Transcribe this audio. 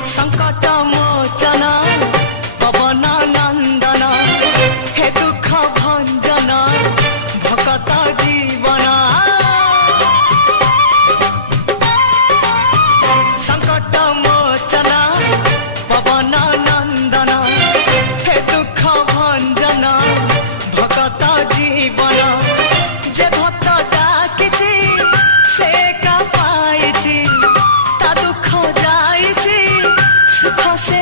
संकट मोचन पवन नंदन हे दुख भंजन भगत जीवन संकट मोचन पवन नंदन हे दुख भंजन भगत जीवन जे भक्त डाकिछि से का पाइछि ता दुख जाइछि सुख से